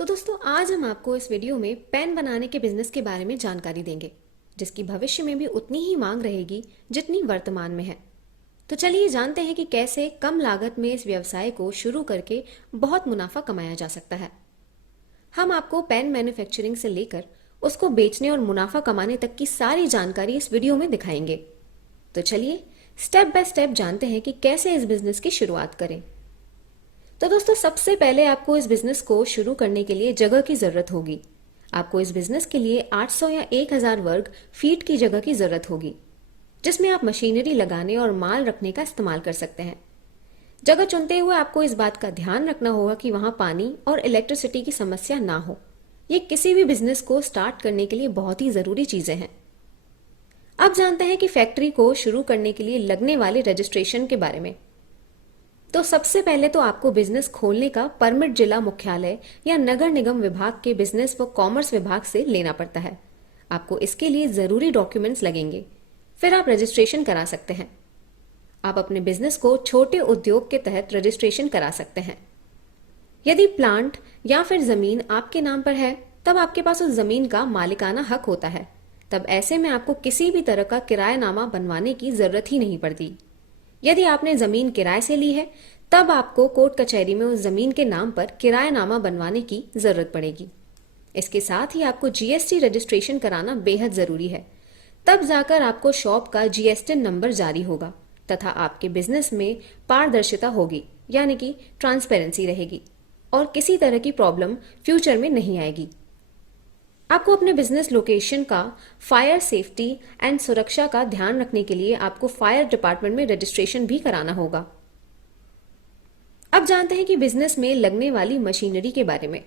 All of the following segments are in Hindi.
तो दोस्तों आज हम आपको इस वीडियो में पेन बनाने के बिजनेस के बारे में जानकारी देंगे, जिसकी भविष्य में भी उतनी ही मांग रहेगी जितनी वर्तमान में है। तो चलिए जानते हैं कि कैसे कम लागत में इस व्यवसाय को शुरू करके बहुत मुनाफा कमाया जा सकता है। हम आपको पेन मैन्युफैक्चरिंग से लेकर उसको बेचने और मुनाफा कमाने तक की सारी जानकारी इस वीडियो में दिखाएंगे। तो चलिए स्टेप बाय स्टेप जानते हैं कि कैसे इस बिजनेस की शुरुआत करें। तो दोस्तों सबसे पहले आपको इस बिजनेस को शुरू करने के लिए जगह की जरूरत होगी। आपको इस बिजनेस के लिए 800 या 1000 वर्ग फीट की जगह की जरूरत होगी, जिसमें आप मशीनरी लगाने और माल रखने का इस्तेमाल कर सकते हैं। जगह चुनते हुए आपको इस बात का ध्यान रखना होगा कि वहां पानी और इलेक्ट्रिसिटी की समस्या ना हो। ये किसी भी बिजनेस को स्टार्ट करने के लिए बहुत ही जरूरी चीजें हैं। अब जानते हैं कि फैक्ट्री को शुरू करने के लिए लगने वाले रजिस्ट्रेशन के बारे में। तो सबसे पहले तो आपको बिजनेस खोलने का परमिट जिला मुख्यालय या नगर निगम विभाग के बिजनेस व कॉमर्स विभाग से लेना पड़ता है। आपको इसके लिए जरूरी डॉक्यूमेंट्स लगेंगे, फिर आप रजिस्ट्रेशन करा सकते हैं। आप अपने बिजनेस को छोटे उद्योग के तहत रजिस्ट्रेशन करा सकते हैं। यदि प्लांट या फिर जमीन आपके नाम पर है, तब आपके पास उस जमीन का मालिकाना हक होता है। तब ऐसे में आपको किसी भी तरह का किरायानामा बनवाने की जरूरत ही नहीं पड़ती। यदि आपने जमीन किराए से ली है, तब आपको कोर्ट कचहरी में उस जमीन के नाम पर किरायानामा बनवाने की जरूरत पड़ेगी। इसके साथ ही आपको जीएसटी रजिस्ट्रेशन कराना बेहद जरूरी है। तब जाकर आपको शॉप का जीएसटी नंबर जारी होगा तथा आपके बिजनेस में पारदर्शिता होगी, यानी कि ट्रांसपेरेंसी रहेगी और किसी तरह की प्रॉब्लम फ्यूचर में नहीं आएगी। आपको अपने बिजनेस लोकेशन का फायर सेफ्टी एंड सुरक्षा का ध्यान रखने के लिए आपको फायर डिपार्टमेंट में रजिस्ट्रेशन भी कराना होगा। अब जानते हैं कि बिजनेस में लगने वाली मशीनरी के बारे में।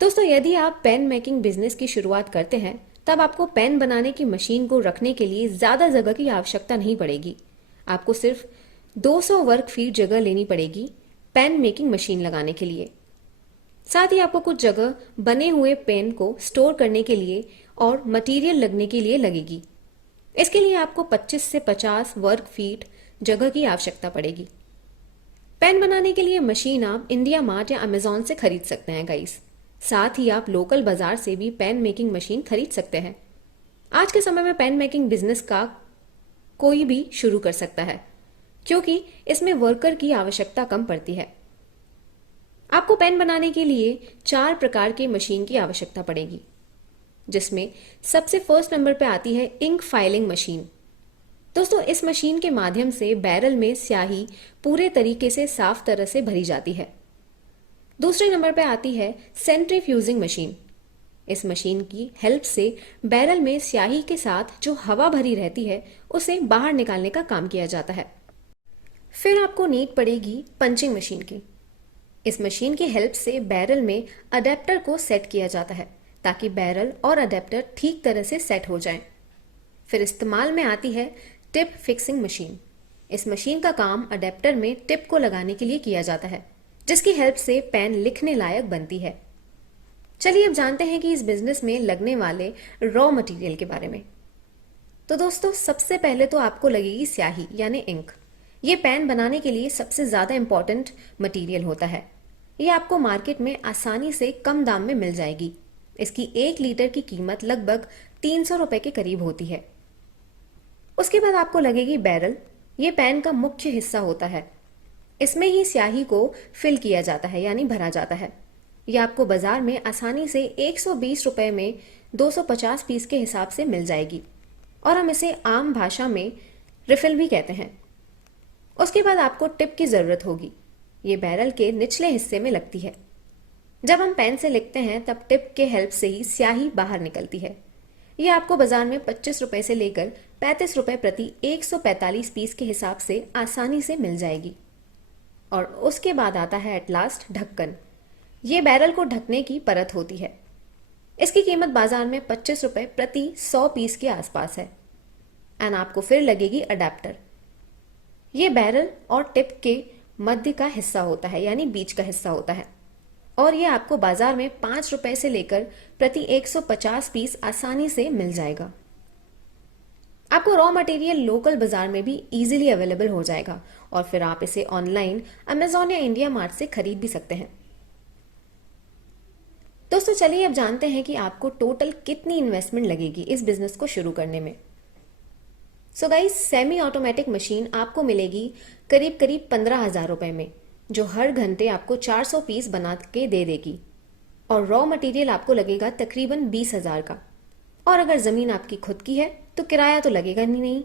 दोस्तों यदि आप पेन मेकिंग बिजनेस की शुरुआत करते हैं, तब आपको पेन बनाने की मशीन को रखने के लिए ज्यादा जगह की आवश्यकता नहीं पड़ेगी। आपको सिर्फ 200 वर्ग फीट जगह लेनी पड़ेगी पेन मेकिंग मशीन लगाने के लिए। साथ ही आपको कुछ जगह बने हुए पेन को स्टोर करने के लिए और मटेरियल लगने के लिए लगेगी। इसके लिए आपको 25 से 50 वर्ग फीट जगह की आवश्यकता पड़ेगी। पेन बनाने के लिए मशीन आप इंडिया मार्ट या अमेजॉन से खरीद सकते हैं गाइस। साथ ही आप लोकल बाजार से भी पेन मेकिंग मशीन खरीद सकते हैं। आज के समय में पेन मेकिंग बिजनेस का कोई भी शुरू कर सकता है, क्योंकि इसमें वर्कर की आवश्यकता कम पड़ती है। आपको पेन बनाने के लिए 4 प्रकार की मशीन की आवश्यकता पड़ेगी, जिसमें सबसे फर्स्ट नंबर पे आती है इंक फाइलिंग मशीन। दोस्तों इस मशीन के माध्यम से बैरल में स्याही पूरे तरीके से साफ तरह से भरी जाती है। दूसरे नंबर पे आती है सेंट्रीफ्यूजिंग मशीन। इस मशीन की हेल्प से बैरल में स्याही के साथ जो हवा भरी रहती है उसे बाहर निकालने का काम किया जाता है। फिर आपको नीड पड़ेगी पंचिंग मशीन की। इस मशीन की हेल्प से बैरल में अडेप्टर को सेट किया जाता है ताकि बैरल और अडेप्टर ठीक तरह से सेट हो जाएं। फिर इस्तेमाल में आती है टिप फिक्सिंग मशीन। इस मशीन का काम अडेप्टर में टिप को लगाने के लिए किया जाता है, जिसकी हेल्प से पेन लिखने लायक बनती है। चलिए अब जानते हैं कि इस बिजनेस में लगने वाले रॉ मटेरियल के बारे में। तो दोस्तों सबसे पहले तो आपको लगेगी स्याही यानी इंक। ये पेन बनाने के लिए सबसे ज्यादा इंपॉर्टेंट मटेरियल होता है। ये आपको मार्केट में आसानी से कम दाम में मिल जाएगी। इसकी 1 लीटर की कीमत लगभग 300 रुपए के करीब होती है। उसके बाद आपको लगेगी बैरल। ये पेन का मुख्य हिस्सा होता है। इसमें ही स्याही को फिल किया जाता है यानी भरा जाता है। यह आपको बाजार में आसानी से 120 रुपए में 250 पीस के हिसाब से मिल जाएगी और हम इसे आम भाषा में रिफिल भी कहते हैं। उसके बाद आपको टिप की जरूरत होगी। ये बैरल के निचले हिस्से में लगती है। जब हम पेन से लिखते हैं तब टिप के हेल्प से ही स्याही बाहर निकलती है। ये आपको बाजार में 25 रुपए से लेकर 35 रुपए प्रति 145 पीस के हिसाब से आसानी से मिल जाएगी। और उसके बाद आता है एट लास्ट ढक्कन। ये बैरल को ढकने की परत होती है। इसकी कीमत बाजार में 25 रुपए प्रति 100 पीस के आसपास है। एंड आपको फिर लगेगी अडेप्टर। ये बैरल और टिप के मध्य का हिस्सा होता है यानी बीच का हिस्सा होता है और ये आपको बाजार में 5 रुपए से लेकर प्रति 150 पीस आसानी से मिल जाएगा। आपको रॉ मटेरियल लोकल बाजार में भी इजीली अवेलेबल हो जाएगा और फिर आप इसे ऑनलाइन अमेजॉन या इंडिया मार्ट से खरीद भी सकते हैं। दोस्तों चलिए अब जानते हैं कि आपको टोटल कितनी इन्वेस्टमेंट लगेगी इस बिजनेस को शुरू करने में। So guys, semi automatic machine आपको मिलेगी करीब करीब 15,000 रुपए में, जो हर घंटे आपको 400 पीस बना के दे देगी। और रॉ मटेरियल आपको लगेगा तकरीबन 20,000 का। और अगर ज़मीन आपकी खुद की है तो किराया तो लगेगा नहीं।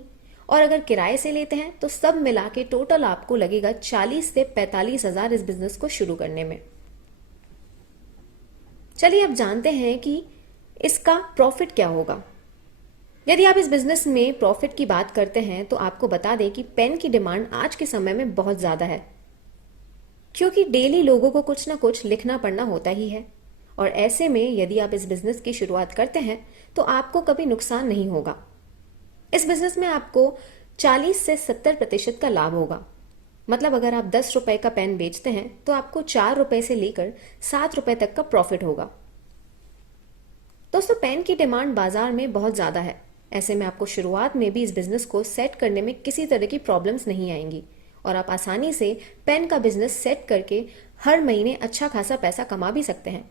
और अगर किराए से लेते हैं तो सब मिला के टोटल आपको लगेगा 40 से 45,000 इस बिजनेस को शुरू करने में। चलिए अब जानते हैं कि इसका प्रॉफिट क्या होगा। यदि आप इस बिजनेस में प्रॉफिट की बात करते हैं तो आपको बता दें कि पेन की डिमांड आज के समय में बहुत ज़्यादा है, क्योंकि डेली लोगों को कुछ ना कुछ लिखना पढ़ना होता ही है। और ऐसे में यदि आप इस बिजनेस की शुरुआत करते हैं तो आपको कभी नुकसान नहीं होगा। इस बिजनेस में आपको 40 से 70% का लाभ होगा। मतलब अगर आप 10 रुपए का पेन बेचते हैं तो आपको 4 रुपए से लेकर 7 रुपए तक का प्रॉफिट होगा। दोस्तों, पेन की डिमांड बाजार में बहुत ज़्यादा है। ऐसे में आपको शुरुआत में भी इस बिजनेस को सेट करने में किसी तरह की प्रॉब्लम्स नहीं आएंगी और आप आसानी से पेन का बिजनेस सेट करके हर महीने अच्छा खासा पैसा कमा भी सकते हैं।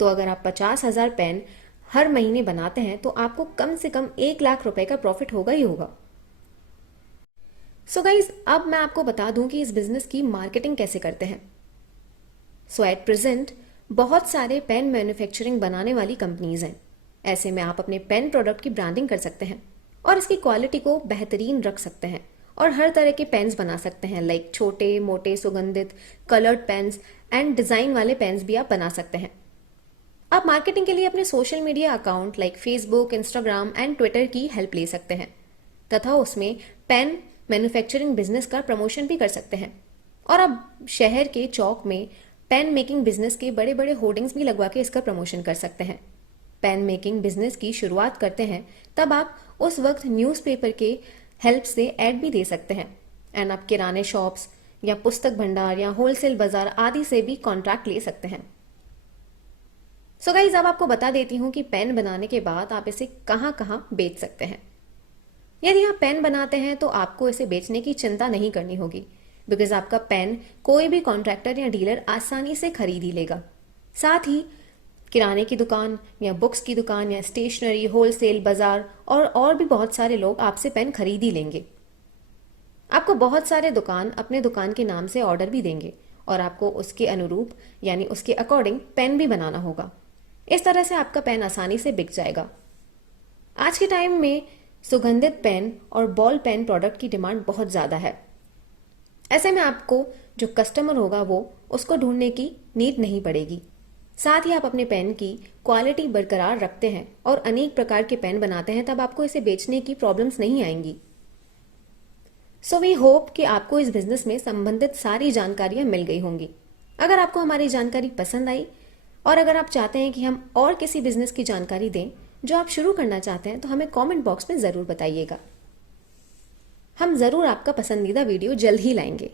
तो अगर आप 50,000 पेन हर महीने बनाते हैं तो आपको कम से कम 1 लाख रुपए का प्रॉफिट होगा ही होगा। सो गाइज, अब मैं आपको बता दूं कि इस बिजनेस की मार्केटिंग कैसे करते हैं। सो एट प्रेजेंट बहुत सारे पेन मैन्युफैक्चरिंग बनाने वाली कंपनीज हैं। ऐसे में आप अपने पेन प्रोडक्ट की ब्रांडिंग कर सकते हैं और इसकी क्वालिटी को बेहतरीन रख सकते हैं और हर तरह के पेन्स बना सकते हैं, लाइक छोटे मोटे सुगंधित कलर्ड पेन्स एंड डिजाइन वाले पेन्स भी आप बना सकते हैं। आप मार्केटिंग के लिए अपने social media account like Facebook, Instagram and Twitter की हेल्प ले सकते हैं तथा उसमें पेन मैन्युफैक्चरिंग बिजनेस का प्रमोशन भी कर सकते हैं। और अब शहर के चौक में पेन मेकिंग बिजनेस के बड़े बड़े होर्डिंग्स भी लगवा के इसका प्रमोशन कर सकते हैं। पेन मेकिंग बिजनेस की शुरुआत करते हैं तब आप उस वक्त न्यूज़पेपर के हेल्प से ऐड भी दे सकते हैं एंड आप किराने शॉप्स या पुस्तक भंडार या होलसेल बाजार आदि से भी कॉन्ट्रैक्ट ले सकते हैं। सो गाइज, अब आपको बता देती हूँ कि पेन बनाने के बाद आप इसे कहाँ कहाँ बेच सकते हैं। यदि आप पेन बनाते हैं तो आपको इसे बेचने की चिंता नहीं करनी होगी, बिकॉज आपका पेन कोई भी कॉन्ट्रैक्टर या डीलर आसानी से खरीद ही लेगा। साथ ही किराने की दुकान या बुक्स की दुकान या स्टेशनरी, होलसेल बाजार और भी बहुत सारे लोग आपसे पेन खरीद ही लेंगे। आपको बहुत सारे दुकान अपने दुकान के नाम से ऑर्डर भी देंगे और आपको उसके अनुरूप यानी उसके अकॉर्डिंग पेन भी बनाना होगा। इस तरह से आपका पेन आसानी से बिक जाएगा। आज के टाइम में सुगंधित पेन और बॉल पेन प्रोडक्ट की डिमांड बहुत ज़्यादा है। ऐसे में आपको जो कस्टमर होगा वो उसको ढूंढने की नीड नहीं पड़ेगी। साथ ही आप अपने पेन की क्वालिटी बरकरार रखते हैं और अनेक प्रकार के पेन बनाते हैं, तब आपको इसे बेचने की प्रॉब्लम्स नहीं आएंगी। सो वी होप कि आपको इस बिजनेस में संबंधित सारी जानकारियां मिल गई होंगी। अगर आपको हमारी जानकारी पसंद आई और अगर आप चाहते हैं कि हम और किसी बिजनेस की जानकारी दें जो आप शुरू करना चाहते हैं तो हमें कमेंट बॉक्स में ज़रूर बताइएगा। हम ज़रूर आपका पसंदीदा वीडियो जल्द ही लाएंगे।